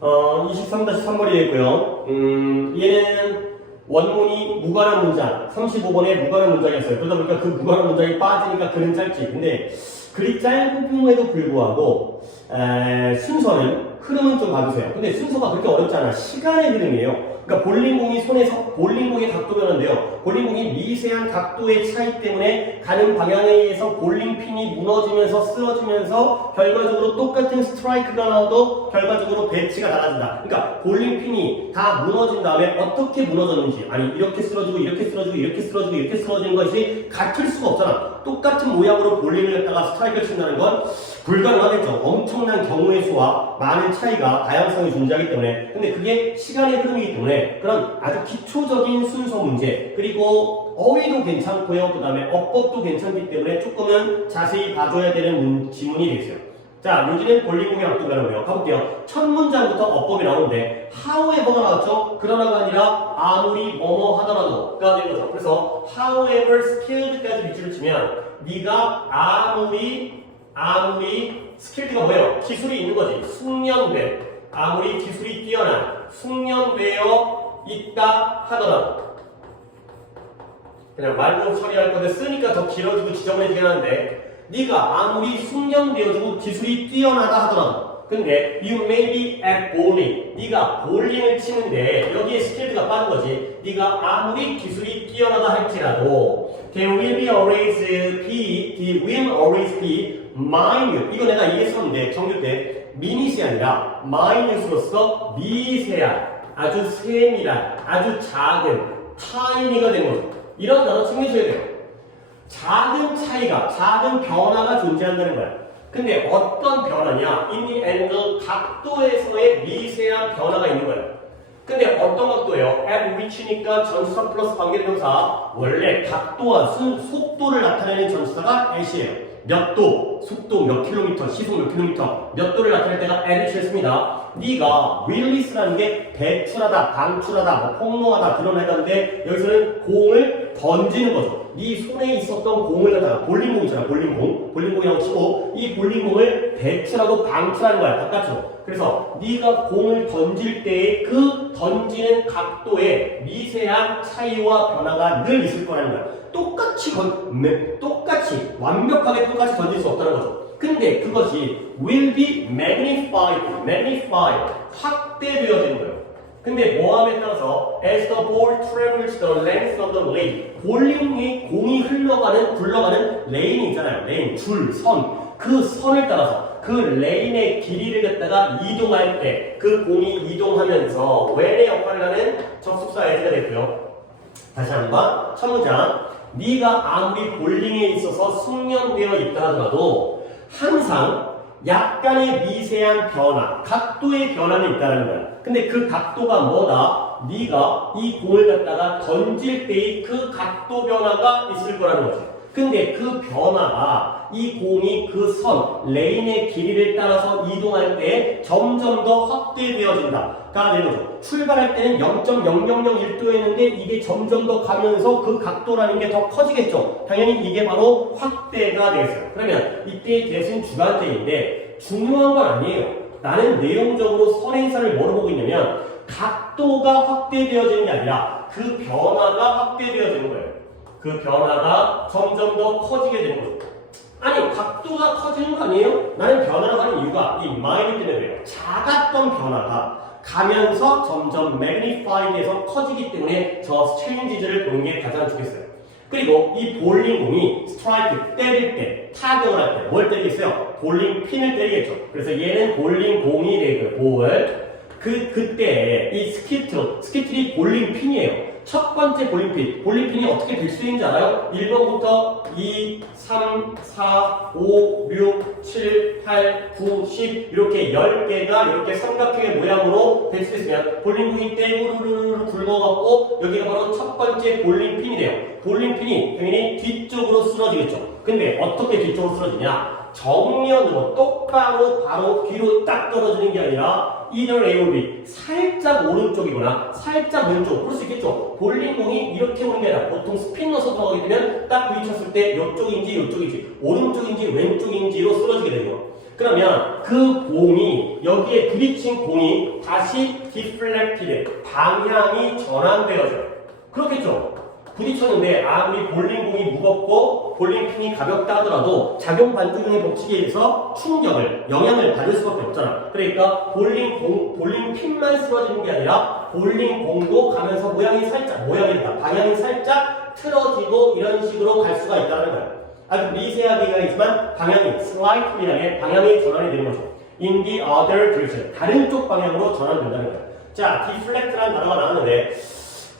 23-3번이 되고요. 얘는 원문이 무관한 문장, 35번에 무관한 문장이었어요. 그러다 보니까 그 무관한 문장이 빠지니까 글은 짧지. 근데 글이 짧음에도 불구하고 순서는 흐름은 좀 봐주세요. 근데 순서가 그렇게 어렵지 않아. 시간의 흐름이에요. 그러니까 볼링공이 손에서 볼링공의 각도 변화인데요. 볼링공이 미세한 각도의 차이 때문에 가는 방향에 의해서 볼링핀이 무너지면서 쓰러지면서 결과적으로 똑같은 스트라이크가 나와도 결과적으로 배치가 달라진다. 그러니까 볼링핀이 다 무너진 다음에 어떻게 무너졌는지, 아니 이렇게 쓰러지고 이렇게 쓰러지고 이렇게 쓰러지고 이렇게 쓰러지는 것이 같을 수가 없잖아. 똑같은 모양으로 볼링을 갖다가 스트라이크를 친다는 건 불가능하겠죠. 엄청난 경우의 수와 많은 차이가 다양성이 존재하기 때문에. 근데 그게 시간의 흐름이기 때문에 그런 아주 기초적인 순서 문제, 그리고 어휘도 괜찮고요. 그 다음에 어법도 괜찮기 때문에 조금은 자세히 봐줘야 되는 지문이 되겠어요. 자, 여기는 볼링공의 각도 변화고요. 가볼게요. 첫 문장부터 어법이 나오는데 however가 나왔죠? 그러나가 아니라 아무리 뭐뭐 하더라도가 되는 거죠. 그래서 however skilled까지 밑줄을 치면 네가 아무리 skilled가 뭐예요? 기술이 있는 거지. 숙련된, 아무리 기술이 뛰어난, 숙련되어 있다 하더라도. 그냥 말로 처리할 건데 쓰니까 더 길어지고 지저분해지긴 하는데 네가 아무리 숙련되어지고 기술이 뛰어나다 하더라도, 근데 you may be at bowling, 네가 볼링을 치는데 여기에 skilled가 빠진 거지. 네가 아무리 기술이 뛰어나다 할지라도 there will always be minute. 이거 내가 이해했었는데 정규 때 미닛이 아니라 minute로서 미세한, 아주 세밀한, 아주 작은 tiny가 되는 거죠. 이런 단어 챙기셔야 돼요. 작은 차이가, 작은 변화가 존재한다는 거야. 근데 어떤 변화냐? in the angle, 각도에서의 미세한 변화가 있는 거야. 근데 어떤 각도예요? at which니까 전치사 플러스 관계대명사. 원래 각도와 속도를 나타내는 전치사가 at이에요. 몇 도, 속도 몇 킬로미터, 시속 몇 킬로미터, 몇 도를 나타낼 때가 at을 씁니다. 네가 release라는 게 배출하다, 방출하다, 뭐 폭로하다 그런 애가인데 여기서는 공을 던지는 거죠. 네 손에 있었던 공을 갖다가 볼링공 있잖아. 볼링공이라고 치고 이 볼링공을 배출하고 방출하는 거야. 바깥으로. 그래서 네가 공을 던질 때의 그 던지는 각도의 미세한 차이와 변화가 늘 있을 거라는 거야. 똑같이 완벽하게 똑같이 던질 수 없다는 거죠. 근데 그것이 will be magnified, 확대되어지는 거예요. 근데 뭐함에 따라서 as the ball travels the length of the lane, 공이 굴러가는 레인이 있잖아요. 레인, 줄, 선. 그 선을 따라서 그 레인의 길이를 갖다가 이동할 때 그 공이 이동하면서 when의 역할을 하는 접속사 as가 됐고요. 다시 한번 첫 문장. 네가 아무리 볼링에 있어서 숙련되어 있다 하더라도 항상 약간의 미세한 변화, 각도의 변화는 있다는 거야. 근데 그 각도가 뭐다? 네가 이 공을 갖다가 던질 때의 그 각도 변화가 있을 거라는 거지. 근데 그 변화가 이 공이 그 선, 레인의 길이를 따라서 이동할 때 점점 더 확대되어진다가 되는 거죠. 출발할 때는 0.0001도였는데 이게 점점 더 가면서 그 각도라는 게 더 커지겠죠. 당연히 이게 바로 확대가 되겠어요. 그러면 이때의 대신 주관적인데 중요한 건 아니에요. 나는 내용적으로 선행사를 뭐로 보고 있냐면 각도가 확대되어지는 게 아니라 그 변화가 확대되어지는 거예요. 그 변화가 점점 더 커지게 되는 거죠. 아니, 각도가 커지는 거 아니에요? 나는 변화를 하는 이유가 이 마이너스 때문에 그래요. 작았던 변화가 가면서 점점 magnified해서 커지기 때문에 저 changes를 보는 게 가장 좋겠어요. 그리고 이 볼링공이 스트라이크 때릴 때, 타격을 할 때 뭘 때리겠어요? 볼링 핀을 때리겠죠. 그래서 얘는 볼링공이 되고요. 볼. 그때 이 스키틀이 볼링 핀이에요. 첫 번째 볼링핀이 어떻게 될 수 있는지 알아요? 1번부터 2, 3, 4, 5, 6, 7, 8, 9, 10 이렇게 10개가 이렇게 삼각형의 모양으로 배치됐으면 볼링공이 떼구르르르 굴러가고 여기가 바로 첫 번째 볼링핀이 돼요. 볼링핀이 당연히 뒤쪽으로 쓰러지겠죠. 근데 어떻게 뒤쪽으로 쓰러지냐? 정면으로 똑바로 바로 뒤로 딱 떨어지는 게 아니라 either A or B, 살짝 오른쪽이거나 살짝 왼쪽, 그럴 수 있겠죠. 볼링공이 이렇게 오는 게 아니라 보통 스핀 넣어서 들어가게 되면 딱 부딪혔을 때 이쪽인지 오른쪽인지 왼쪽인지로 쓰러지게 되는 거. 그러면 그 공이 여기에 부딪힌 공이 다시 deflected 방향이 전환되어져요. 그렇겠죠? 부딪혔는데 아무리 볼링공이 무겁고 볼링핀이 가볍다 하더라도 작용 반作용의 법칙에 의해서 충격을 영향을 받을 수밖에 없잖아. 그러니까 볼링핀만 쓰러지는 게 아니라 볼링공도 가면서 방향이 살짝 틀어지고 이런 식으로 갈 수가 있다는 거야. 아주 미세하게가 있지만 방향이 slightly하게 방향이 전환이 되는 거죠. In the other direction 다른 쪽 방향으로 전환된다는 거야. 자, deflect라는 단어가 나왔는데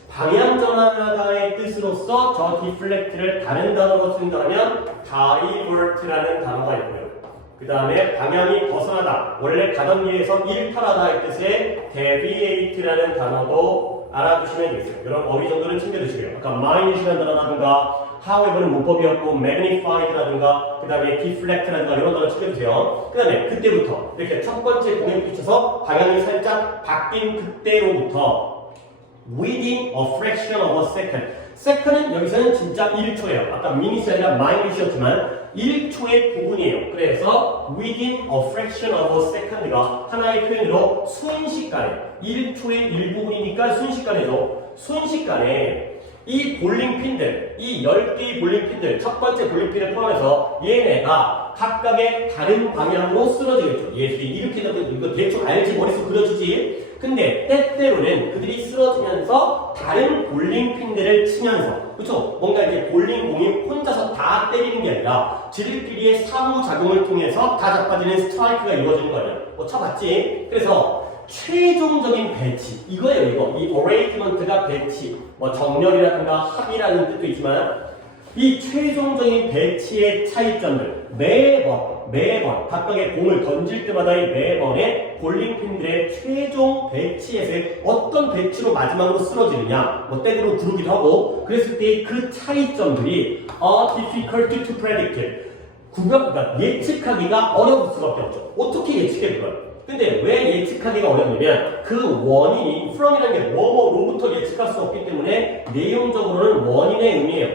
방향 전환하다의 뜻으로서 저 deflect를 다른 단어로 쓴다면 divert라는 단어가 있고요. 그 다음에 방향이 벗어나다, 원래 가던 길에서 일탈하다의 뜻의 deviate라는 단어도 알아두시면 되겠어요. 이런 어휘 정도는 챙겨두시고요. 아까 minus라는 단어라든가 however는 문법이었고 magnified라든가 그 다음에 deflect라든가 이런 단어 챙겨주세요. 그 다음에 그때부터 이렇게 첫 번째 공에 부딪혀서 방향이 살짝 바뀐 그때로부터 within a fraction of a second. second은 여기서는 진짜 1초예요. 아까 minut이 아니라 minute이었지만 1초의 부분이에요. 그래서 within a fraction of a second가 하나의 표현으로 순식간에 1초의 일부분이니까 순식간에죠. 순식간에 이 볼링핀들, 이 10개의 볼링핀들, 첫 번째 볼링핀을 포함해서 얘네가 각각의 다른 방향으로 쓰러지겠죠. 이렇게 되면 이거 대충 알지, 머릿속 그려주지. 근데 때때로는 그들이 쓰러지면서 다른 볼링핀들을 치면서, 그렇죠? 뭔가 이제 볼링공이 혼자서 다 때리는 게 아니라 지들끼리의 상호작용을 통해서 다 자빠지는 스트라이크가 이루어지는 거 아니야. 뭐 쳐봤지? 그래서 최종적인 배치, 이거예요, 이거. 이 arrangement가 배치, 뭐 정렬이라든가 합의라는 뜻도 있지만 이 최종적인 배치의 차이점들 매번 각각의 공을 던질 때마다의 매번의 볼링핀들의 최종 배치에서 어떤 배치로 마지막으로 쓰러지느냐, 뭐 땡으로 구르기도 하고 그랬을 때 그 차이점들이 difficult to predict, 그러니까 예측하기가 어려울 수밖에 없죠. 어떻게 예측해 그걸? 근데 왜 예측하기가 어렵냐면 그 원인이 from이라는 게 뭐뭐로부터 예측할 수 없기 때문에 내용적으로는 원인의 의미예요.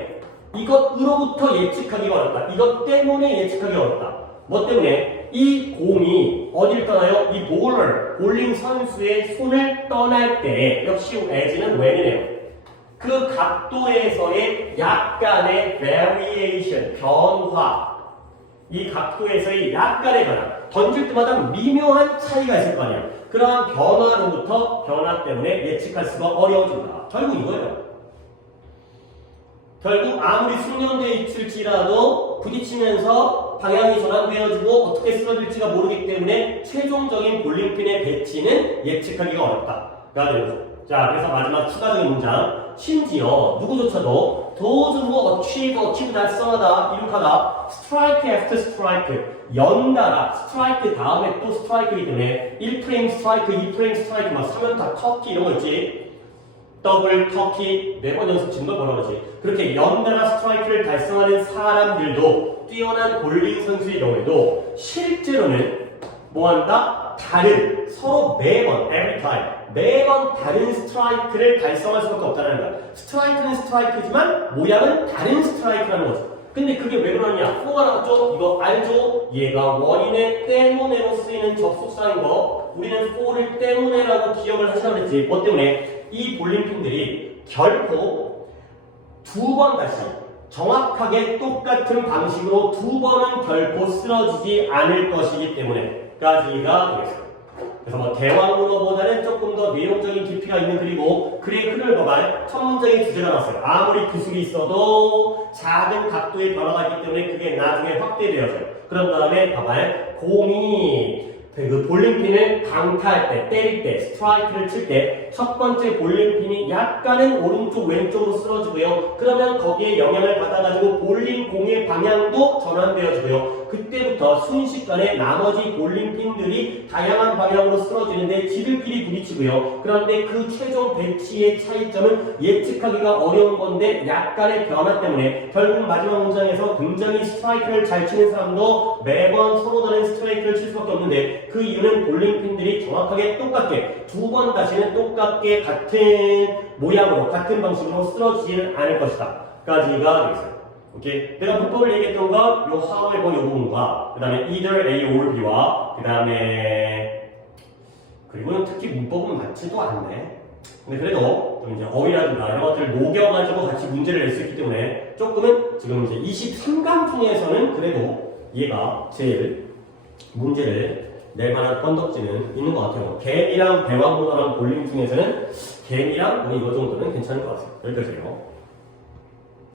이것으로부터 예측하기가 어렵다. 이것 때문에 예측하기가 어렵다. 뭐 때문에? 이 공이 어딜 떠나요? 이 볼링 선수의 손을 떠날 때 역시 as는 when이네요. 그 각도에서의 약간의 variation, 변화, 이 각도에서의 약간의 변화, 던질 때마다 미묘한 차이가 있을 거 아니야. 그러한 변화 때문에 예측할 수가 어려워진다. 결국 이거예요. 결국 아무리 숙련되어 있을지라도 부딪히면서 방향이 전환되어지고 어떻게 쓰러질지가 모르기 때문에 최종적인 볼링핀의 배치는 예측하기가 어렵다가 되는 거죠. 자, 그래서 마지막 추가적인 문장. 심지어 누구조차도 those who achieve 달성하다, 이룩하다, strike after strike, 연달아, strike 다음에 또 strike이기 때문에 1프레임 스트라이크, 2프레임 스트라이크, 막 3연타 터키 이런 거 있지. 더블 터키 4번 연속 치는 걸 뭐라고 하지? 그렇게 연달아 스트라이크를 달성하는 사람들도 뛰어난 볼링 선수의 경우에도 실제로는 뭐한다? 다른 서로 매번 every time 매번 다른 스트라이크를 달성할 수밖에 없다는 거야. 스트라이크는 스트라이크지만 모양은 다른 스트라이크라는 거죠. 근데 그게 왜 그러냐? 뭐가 나왔죠? 이거 알죠? 얘가 원인의 때문에로 쓰이는 접속사인 거, 우리는 for를 때문에라고 기억을 하시라고 했지. 뭐 때문에? 이 볼링핀들이 결코 두 번 다시 정확하게 똑같은 방식으로 두 번은 결코 쓰러지지 않을 것이기 때문에까지가 되겠습니다. 그래서 뭐 대화 문어보다는 조금 더 내용적인 깊이가 있는 글이고 글의 흐름을 봐봐. 첫 문장에 주제가 나왔어요. 아무리 구슬이 있어도 작은 각도의 변화가 있기 때문에 그게 나중에 확대되어져요. 그런 다음에 봐봐. 공이 그 볼링핀을 강타할 때, 때릴 때, 스트라이크를 칠 때 첫 번째 볼링핀이 약간은 오른쪽 왼쪽으로 쓰러지고요. 그러면 거기에 영향을 받아가지고 볼링 공의 방향도 전환되어지고요. 그때부터 순식간에 나머지 볼링핀들이 다양한 방향으로 쓰러지는데 지들끼리 부딪히고요. 그런데 그 최종 배치의 차이점은 예측하기가 어려운 건데 약간의 변화 때문에 결국 마지막 문장에서 굉장히 스트라이크를 잘 치는 사람도 매번 서로 다른 스트라이크를 칠 수밖에 없는데 그 이유는 볼링핀들이 정확하게 똑같게 두 번 다시는 똑같게 같은 모양으로 같은 방식으로 쓰러지지는 않을 것이다 까지가 되겠어요. 오케이? 내가 문법을 얘기했던 건 요 however 요 부분과 그 다음에 either A or B와 그 다음에 그리고는 특히 문법은 맞지도 않네. 근데 그래도 좀 이제 어휘라든가 이런 것들을 녹여가지고 같이 문제를 낼 수 있기 때문에 조금은 지금 이제 23강 중에서는 그래도 얘가 제일 문제를 낼 만한 건덕지는 있는 것 같아요. 개이랑 대왕문어랑 볼링 중에서는 개이랑 뭐 이거 정도는 괜찮을 것 같아요. 여기까지요.